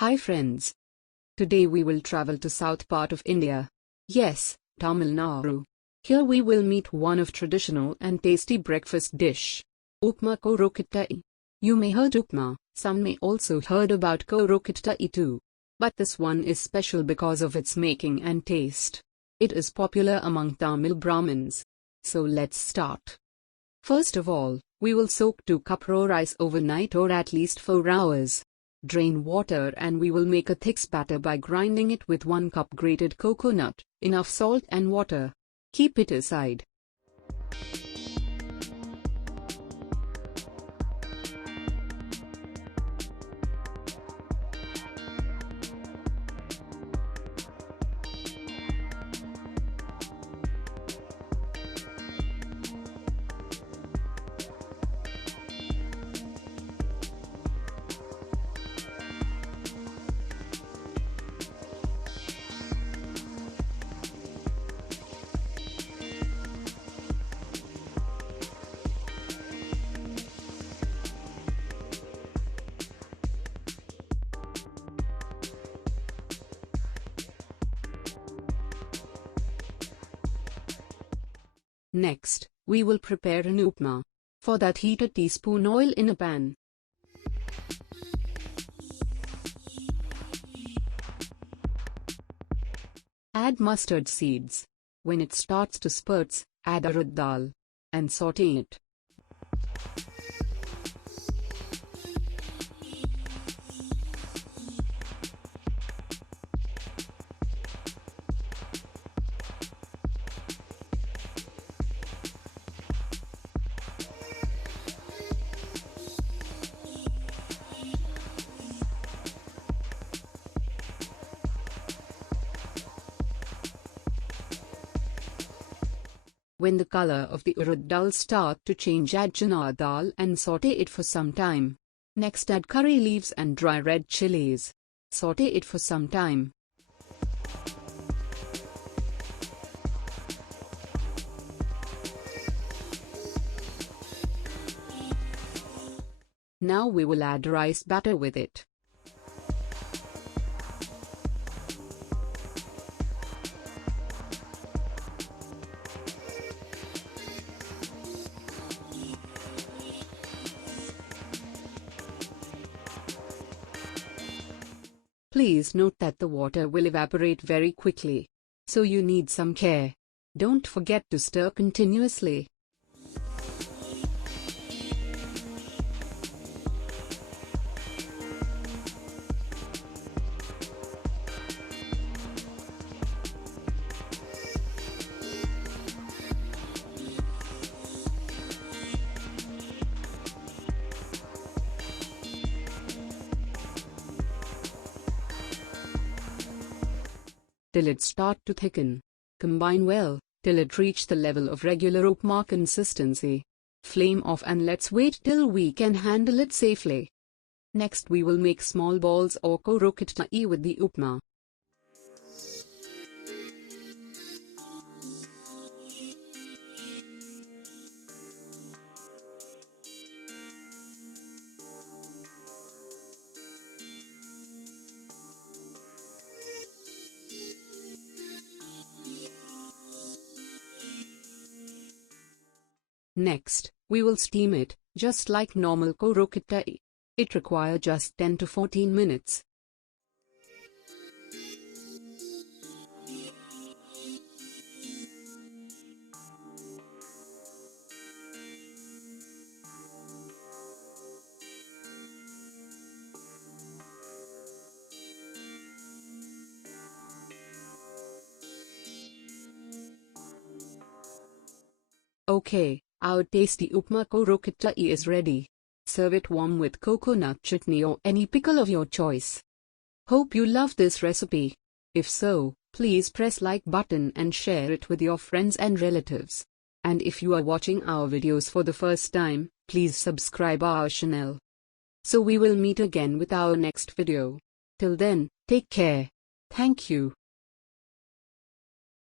Hi friends. Today we will travel to south part of India. Yes, Tamil Nadu. Here we will meet one of traditional and tasty breakfast dish. Upma Kozhukattai. You may heard Upma, some may also heard about Kozhukattai too. But this one is special because of its making and taste. It is popular among Tamil Brahmins. So let's start. First of all, we will soak 2 cups raw rice overnight or at least 4 hours. Drain water and we will make a thick batter by grinding it with 1 cup grated coconut, enough salt and water. Keep it aside. Next, we will prepare an upma. For that, heat a teaspoon oil in a pan. Add mustard seeds. When it starts to spurts, add urad dal and saute it. When the color of the urad dal start to change, add chana dal and saute it for some time. Next, add curry leaves and dry red chillies. Saute it for some time. Now we will add rice batter with it. Please note that the water will evaporate very quickly, so you need some care. Don't forget to stir continuously. Till it start to thicken. Combine well, till it reach the level of regular upma consistency. Flame off and let's wait till we can handle it safely. Next we will make small balls or kozhukattai with the upma. Next, we will steam it, just like normal kozhukattai. It requires just 10 to 14 minutes. Okay. Our tasty Upma Kozhukattai is ready. Serve it warm with coconut chutney or any pickle of your choice. Hope you love this recipe. If so, please press like button and share it with your friends and relatives. And if you are watching our videos for the first time, please subscribe our channel. So we will meet again with our next video. Till then, take care. Thank you.